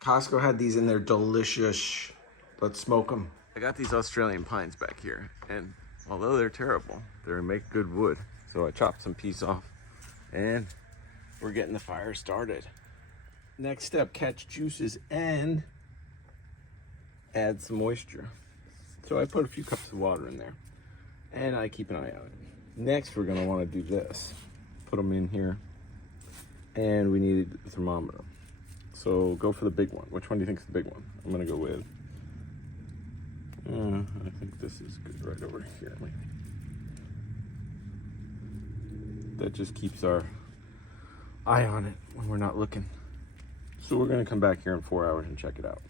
Costco had these and they're delicious. Let's smoke them. I got these Australian pines back here, and although they're terrible, they make good wood. So I chopped some piece off, and we're getting the fire started. Next step, catch juices and add some moisture. So I put a few cups of water in there, and I keep an eye on it. Next, we're gonna wanna do this. Put them in here, and we need a thermometer. So go for the big one. Which one do you think is the big one? I'm gonna go with, I think this is good right over here. That just keeps our eye on it when we're not looking. So we're gonna come back here in 4 hours and check it out.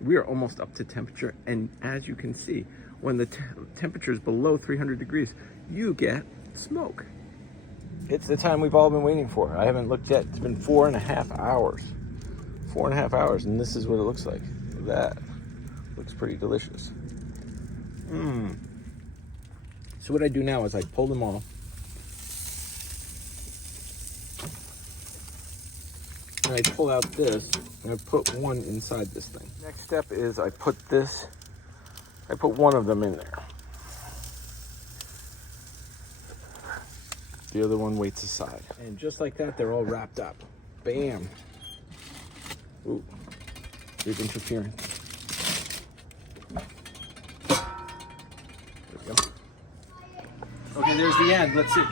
We are almost up to temperature, and as you can see, when the temperature is below 300 degrees, you get smoke. It's the time we've all been waiting for. I haven't looked yet. It's been 4.5 hours. 4.5 hours, and this is what it looks like. That looks pretty delicious. So what I do now is I pull them off. And I pull out this, and I put one inside this thing. Next step is I put one of them in there. The other one waits aside. And just like that, they're all wrapped up. Bam. Ooh, there's interference. There we go. Okay, there's the end. Let's see.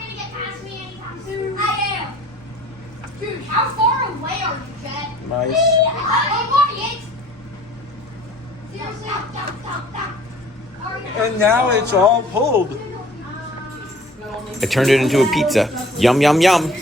Dude, how far away are you, Jet? Nice. And now it's all pulled. I turned it into a pizza. Yum, yum, yum.